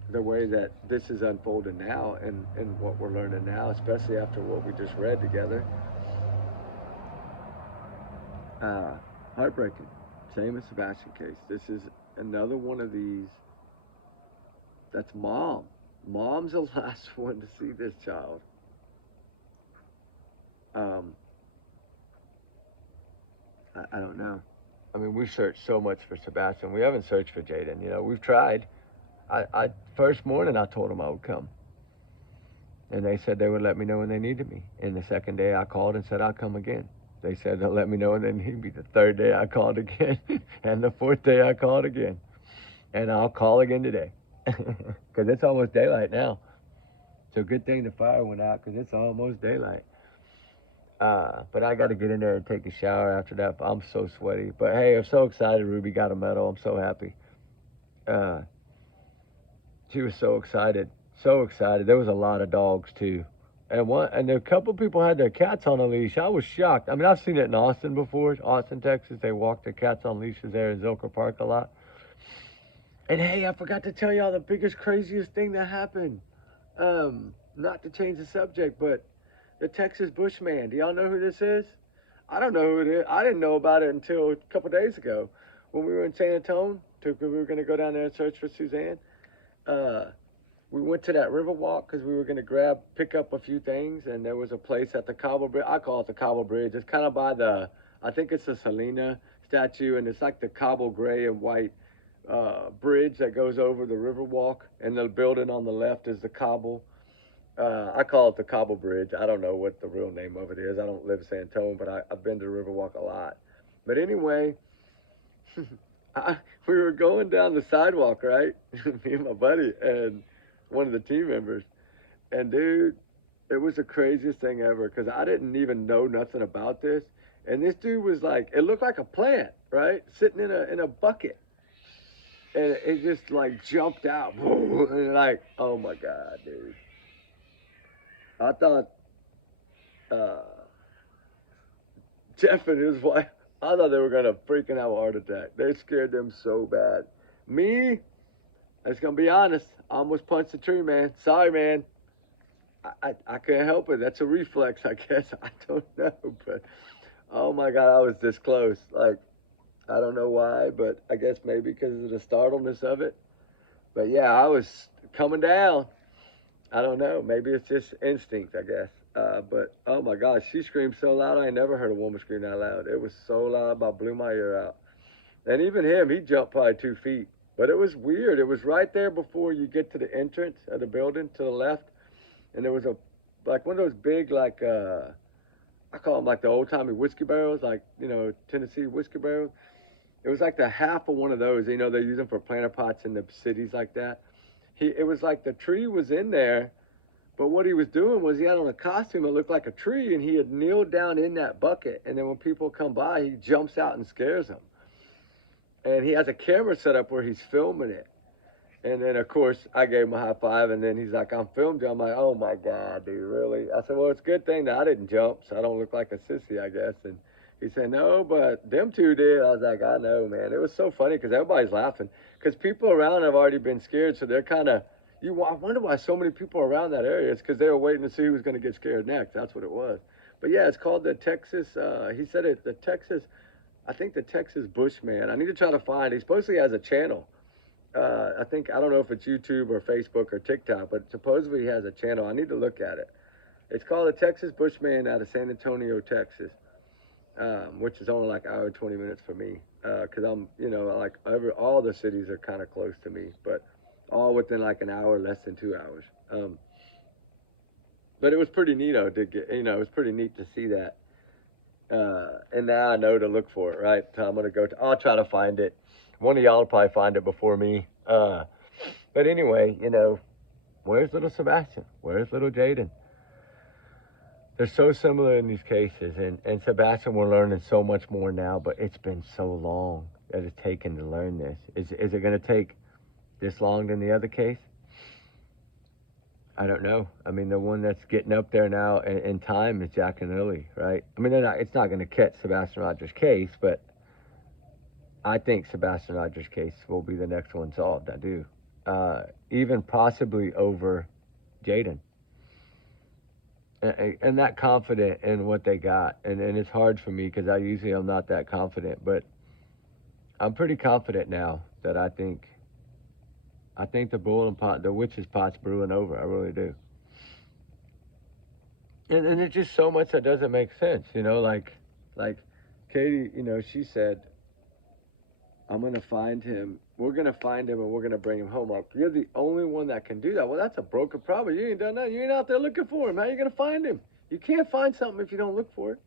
the way that this is unfolding now and what we're learning now, especially after what we just read together. Heartbreaking. Same as Sebastian case. This is another one of these. That's mom. Mom's the last one to see this child. I don't know. I mean, we searched so much for Sebastian. We haven't searched for Jayden. We've tried. I first morning I told them I would come, and they said they would let me know when they needed me. And the second day I called and said I'll come again. They said they'll let me know when they need me. The third day I called again, and the fourth day I called again, and I'll call again today, because it's almost daylight now. So good thing the fire went out, because it's almost daylight. But I got to get in there and take a shower after that. I'm so sweaty. But hey, I'm so excited Ruby got a medal. I'm so happy. She was so excited. So excited. There was a lot of dogs too. And a couple people had their cats on a leash. I was shocked. I mean, I've seen it in Austin before. Austin, Texas. They walk their cats on leashes there in Zilker Park a lot. And hey, I forgot to tell y'all the biggest, craziest thing that happened. Not to change the subject, but the Texas Bushman. Do y'all know who this is? I don't know who it is. I didn't know about it until a couple days ago when we were in San Antonio. We were going to go down there and search for Suzanne. We went to that river walk because we were going to pick up a few things, and there was a place at the Cobble Bridge. I call it the Cobble Bridge. It's kind of by I think it's the Selena statue, and it's like the cobble gray and white bridge that goes over the river walk, and the building on the left is the Cobble. I call it the Cobble Bridge. I don't know what the real name of it is. I don't live in San Antonio, but I've been to the Riverwalk a lot. But anyway, we were going down the sidewalk, right? Me and my buddy and one of the team members. And dude, it was the craziest thing ever because I didn't even know nothing about this. And this dude was like, it looked like a plant, right? Sitting in a bucket. And it just like jumped out. And like, oh my God, dude. I thought Jeff and his wife, I thought they were going to freaking have a heart attack. They scared them so bad. Me, I was going to be honest, I almost punched the tree, man. Sorry, man. I couldn't help it. That's a reflex, I guess. I don't know. But, oh, my God, I was this close. Like, I don't know why, but I guess maybe because of the startleness of it. But, yeah, I was coming down. I don't know. Maybe it's just instinct, I guess. But, oh, my gosh, she screamed so loud. I ain't never heard a woman scream that loud. It was so loud, about blew my ear out. And even him, he jumped probably 2 feet. But it was weird. It was right there before you get to the entrance of the building to the left. And there was like one of those big, like, I call them like the old-timey whiskey barrels, like, Tennessee whiskey barrels. It was like the half of one of those. They use them for planter pots in the cities like that. It was like the tree was in there, but what he was doing was he had on a costume that looked like a tree, and he had kneeled down in that bucket, and then when people come by, he jumps out and scares them. And he has a camera set up where he's filming it. And then, of course, I gave him a high five, and then he's like, I'm filmed you. I'm like, oh my God, dude, really? I said, well, it's a good thing that I didn't jump, so I don't look like a sissy, I guess. And he said, no, but them two did. I was like, I know, man. It was so funny because everybody's laughing because people around have already been scared, so they're kind of, I wonder why so many people around that area. It's because they were waiting to see who was going to get scared next. That's what it was. But yeah, it's called the Texas, he said it, the Texas, I think the Texas Bushman. I need to try to find, he supposedly has a channel. I think, I don't know if it's YouTube or Facebook or TikTok, but supposedly he has a channel. I need to look at it. It's called the Texas Bushman out of San Antonio, Texas, which is only like an hour and 20 minutes for me. Because I'm, like all the cities are kind of close to me, but all within like an hour, less than 2 hours. But it was pretty neato to get, it was pretty neat to see that. And now I know to look for it, right? So I'm going to I'll try to find it. One of y'all will probably find it before me. But anyway, where's little Sebastian? Where's little Jaden? They're so similar in these cases. And Sebastian, we're learning so much more now, but it's been so long that it's taken to learn this. Is it going to take this long than the other case? I don't know. I mean, the one that's getting up there now in time is Jack and Lily, right? I mean, it's not going to catch Sebastian Rogers' case, but I think Sebastian Rogers' case will be the next one solved. I do. Even possibly over Jayden. And that confident in what they got. And it's hard for me because I usually am not that confident, but I'm pretty confident now that I think the witch's pot's brewing over. I really do. And there's just so much that doesn't make sense, like Katie, she said, I'm going to find him. We're going to find him and we're going to bring him home. Like, you're the only one that can do that. Well, that's a broken problem. You ain't done that. You ain't out there looking for him. How are you going to find him? You can't find something if you don't look for it.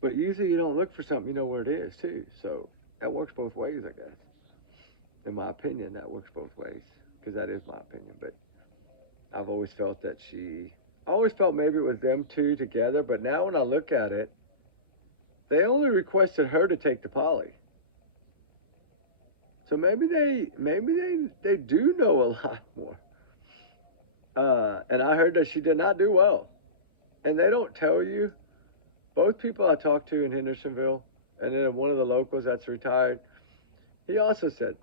But usually you don't look for something, you know where it is, too. So that works both ways, I guess. In my opinion, that works both ways. Because that is my opinion. But I've always felt I always felt maybe it was them two together. But now when I look at it, they only requested her to take the poly. So maybe they do know a lot more. And I heard that she did not do well. And they don't tell you. Both people I talked to in Hendersonville, and then one of the locals that's retired, he also said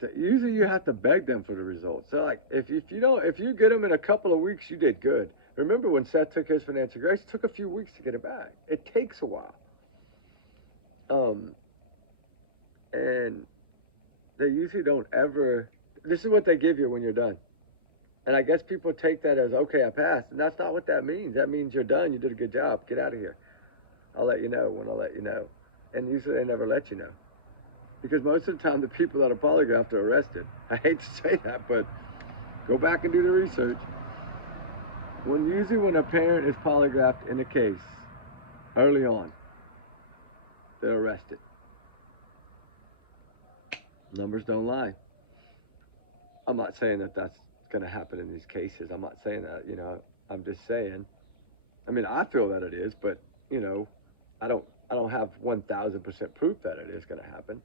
that usually you have to beg them for the results. So like if you get them in a couple of weeks, you did good. Remember when Seth took his financial grace, it took a few weeks to get it back. It takes a while. And they usually don't ever, this is what they give you when you're done. And I guess people take that as, okay, I passed. And that's not what that means. That means you're done. You did a good job. Get out of here. I'll let you know when I'll let you know. And usually they never let you know. Because most of the time the people that are polygraphed are arrested. I hate to say that, but go back and do the research. Usually when a parent is polygraphed in a case, early on, they're arrested. Numbers don't lie. I'm not saying that that's going to happen in these cases. I'm not saying that, I'm just saying. I mean, I feel that it is, but, I don't have 1,000% proof that it is going to happen.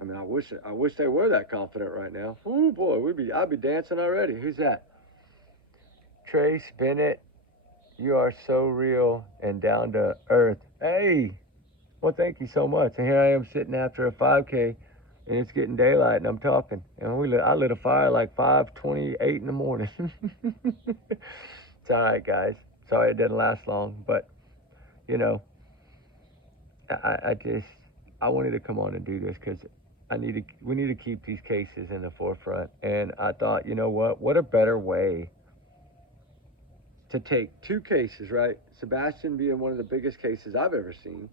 I mean, I wish they were that confident right now. Oh boy, I'd be dancing already. Who's that? Trace Bennett, you are so real and down to earth. Hey, well, thank you so much. And here I am sitting after a 5K, and it's getting daylight, and I'm talking. And I lit a fire like 5:28 in the morning. It's all right, guys. Sorry it didn't last long, but I wanted to come on and do this because we need to keep these cases in the forefront. And I thought, you know what a better way to take two cases, right? Sebastian being one of the biggest cases I've ever seen,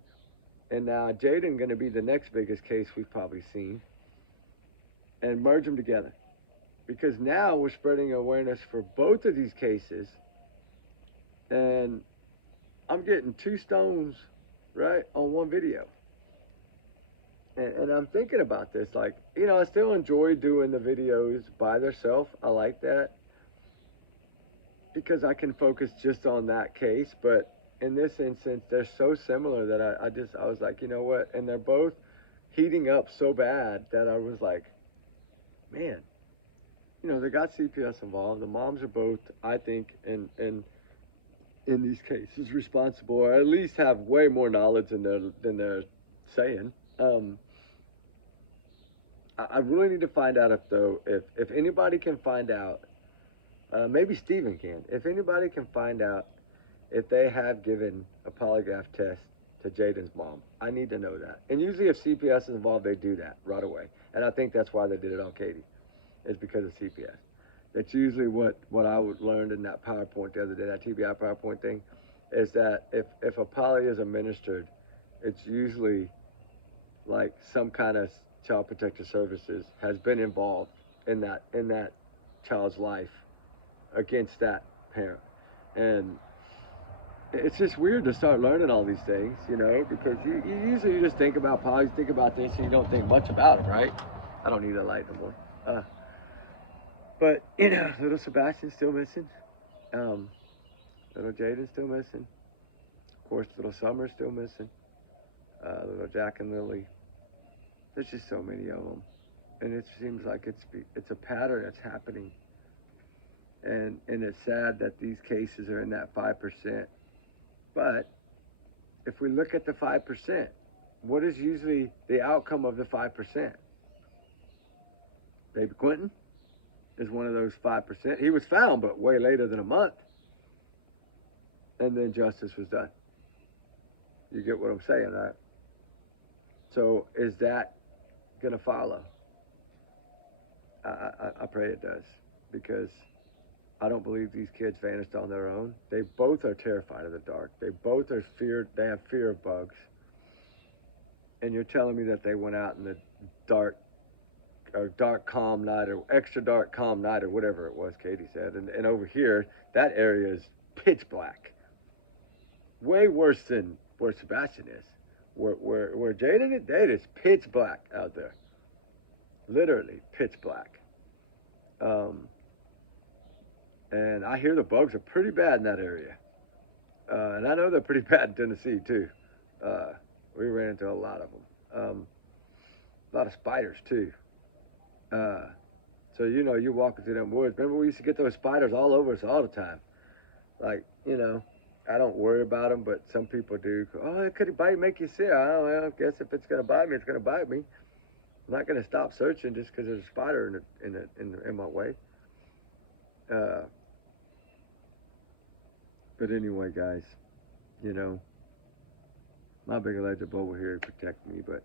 and now Jaden going to be the next biggest case we've probably seen, and merge them together. Because now we're spreading awareness for both of these cases, and I'm getting two stones, right, on one video. And I'm thinking about this, like, I still enjoy doing the videos by themselves. I like that because I can focus just on that case. But in this instance, they're so similar that I was like, you know what? And they're both heating up so bad that I was like, man, they got CPS involved. The moms are both, I think, in these cases responsible, or at least have way more knowledge than they're saying. I really need to find out if anybody can find out. Maybe Steven can. If anybody can find out if they have given a polygraph test to Jaden's mom, I need to know that. And usually, if CPS is involved, they do that right away. And I think that's why they did it on Katie, is because of CPS. That's usually what I learned in that PowerPoint the other day, that TBI PowerPoint thing, is that if a poly is administered, it's usually like some kind of child protective services has been involved in that child's life against that parent. And it's just weird to start learning all these things, because you usually just think about polys, think about this, and you don't think much about it, right? I don't need a light no more. But little Sebastian's still missing. Little Jaden's still missing. Of course, little Summer's still missing. Little Jack and Lily. There's just so many of them, and it seems like it's a pattern that's happening. And it's sad that these cases are in that 5%. But if we look at the 5%, what is usually the outcome of the 5%? Baby Quentin is one of those 5%. He was found, but way later than a month. And then justice was done. You get what I'm saying, right? So is that going to follow? I pray it does, because I don't believe these kids vanished on their own. They both are terrified of the dark. They both are feared. They have fear of bugs. And you're telling me that they went out in the dark, or dark calm night, or extra dark calm night, or whatever it was Katie said. And over here, that area is pitch black. Way worse than where Sebastian is. Where Jaden is, it is pitch black out there. Literally pitch black. And I hear the bugs are pretty bad in that area. And I know they're pretty bad in Tennessee, too. We ran into a lot of them. A lot of spiders, too. So, you're walking through them woods. Remember, we used to get those spiders all over us all the time. Like, I don't worry about them, but some people do. Oh, it could bite, make you sick. I guess if it's going to bite me, it's going to bite me. I'm not going to stop searching just because there's a spider in my way. But anyway, guys, my big alleged over here to protect me, but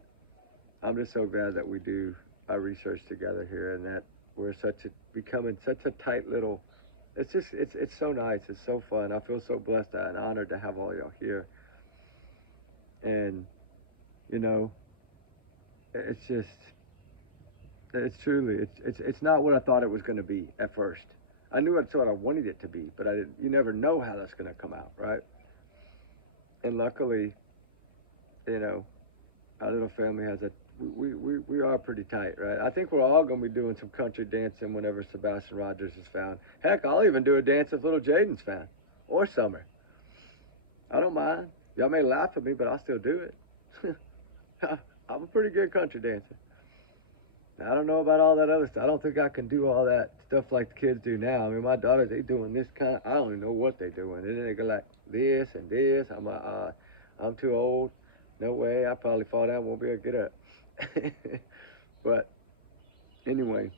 I'm just so glad that we do our research together here, and that we're becoming such a tight little. It's so nice. It's so fun. I feel so blessed and honored to have all y'all here. And it's not what I thought it was going to be at first. I knew that's what I wanted it to be, but you never know how that's going to come out, right? And luckily, our little family has we are pretty tight, right? I think we're all going to be doing some country dancing whenever Sebastian Rogers is found. Heck, I'll even do a dance if little Jaden's found, or Summer. I don't mind. Y'all may laugh at me, but I'll still do it. I'm a pretty good country dancer. I don't know about all that other stuff. I don't think I can do all that stuff like the kids do now. I mean, my daughters, they doing this kind of, I don't even know what they doing. And then they go like this and this. I'm too old. No way. I probably fall down, won't be able to get up. But anyway,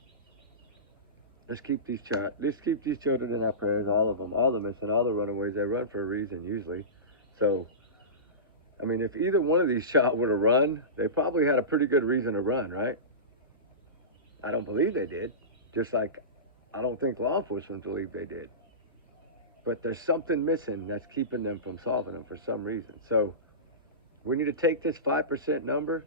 let's keep these children in our prayers, all of them, all the missing, all the runaways. They run for a reason usually. So, I mean, if either one of these child were to run, they probably had a pretty good reason to run, right? I don't believe they did, just like I don't think law enforcement believe they did. But there's something missing that's keeping them from solving them for some reason. So we need to take this 5% number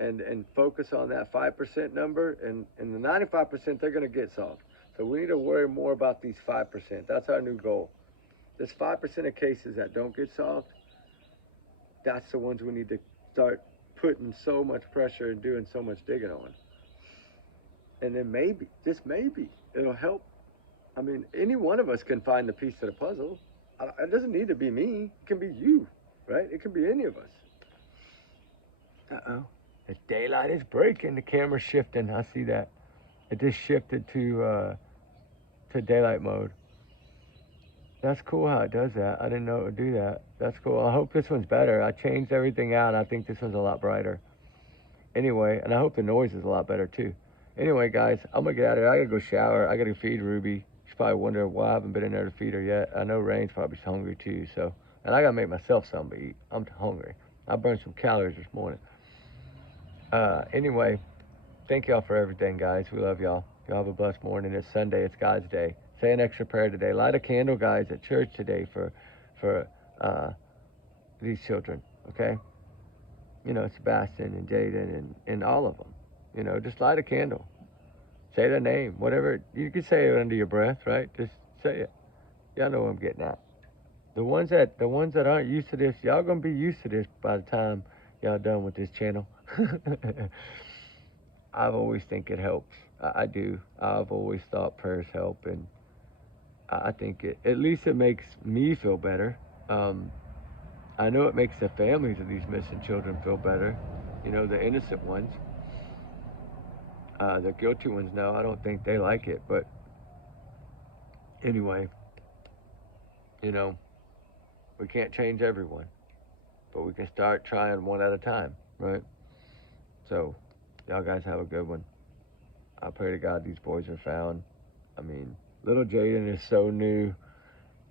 and focus on that 5% number, and the 95% they're going to get solved. So we need to worry more about these 5%. That's our new goal. This 5% of cases that don't get solved, that's the ones we need to start putting so much pressure and doing so much digging on. And then maybe, just maybe, it'll help. I mean, any one of us can find the piece to the puzzle. It doesn't need to be me. It can be you, right? It can be any of us. Uh-oh. The daylight is breaking. The camera's shifting. I see that. It just shifted to daylight mode. That's cool how it does that. I didn't know it would do that. That's cool. I hope this one's better. I changed everything out. I think this one's a lot brighter. Anyway, and I hope the noise is a lot better too. Anyway, guys, I'm gonna get out of here. I gotta go shower. I gotta feed Ruby. She's probably wondering why I haven't been in there to feed her yet. I know Rain's probably hungry too. So, and I gotta make myself something to eat. I'm hungry. I burned some calories this morning. Anyway, thank y'all for everything, guys. We love y'all. Y'all have a blessed morning. It's Sunday. It's God's day. Say an extra prayer today. Light a candle, guys, at church today for these children. Okay. You know, Sebastian and Jayden and all of them. You know, just light a candle. Say their name, whatever. You can say it under your breath, right? Just say it. Y'all know what I'm getting at. The ones that aren't used to this, y'all gonna be used to this by the time y'all done with this channel. I've always think it helps. I do. I've always thought prayers help, and I think at least it makes me feel better. I know it makes the families of these missing children feel better. You know, the innocent ones. The guilty ones, no, I don't think they like it. But anyway, you know, we can't change everyone, but we can start trying one at a time, right? So, y'all guys have a good one. I pray to God these boys are found. I mean, little Jaden is so new.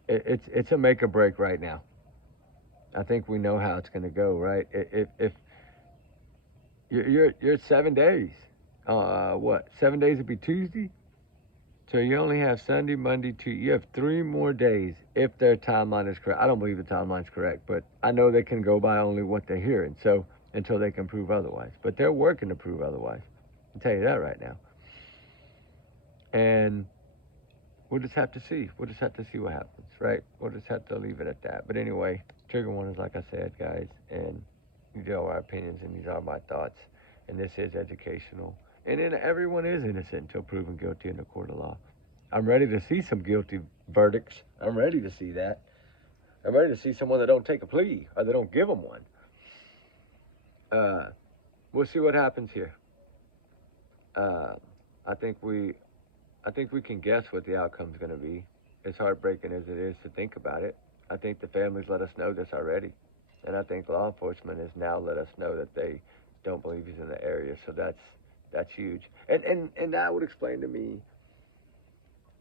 It's a make or break right now. I think we know how it's going to go, right? If you're at 7 days, what? 7 days would be Tuesday. So you only have Sunday, Monday, Tuesday. You have 3 more days if their timeline is correct. I don't believe the timeline's correct, but I know they can go by only what they're hearing. So until they can prove otherwise, but they're working to prove otherwise. I'll tell you that right now. And we'll just have to see. We'll just have to see what happens, right? We'll just have to leave it at that. But anyway, trigger warnings, like I said, guys, and these are our opinions and these are my thoughts, and this is educational. And then everyone is innocent until proven guilty in the court of law. I'm ready to see some guilty verdicts. I'm ready to see that. I'm ready to see someone that don't take a plea or they don't give them one. We'll see what happens here. I think we can guess what the outcome's going to be. As heartbreaking as it is to think about it, I think the families let us know this already, and I think law enforcement has now let us know that they don't believe he's in the area. So that's huge, and that would explain to me,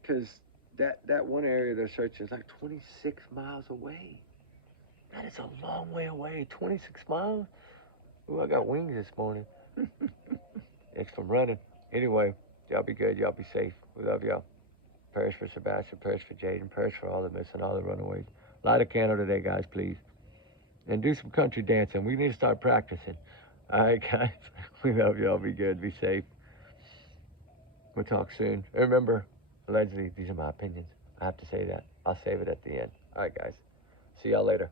because that one area they're searching is like 26 miles away. That is a long way away. 26 miles. Ooh, I got wings this morning. It's from running. Anyway, y'all be good. Y'all be safe. We love y'all. Prayers for Sebastian. Prayers for Jaden. Prayers for all the missing, all the runaways. Light a candle today, guys, please. And do some country dancing. We need to start practicing. All right, guys. We love y'all. Be good. Be safe. We'll talk soon. And remember, allegedly, these are my opinions. I have to say that. I'll save it at the end. All right, guys. See y'all later.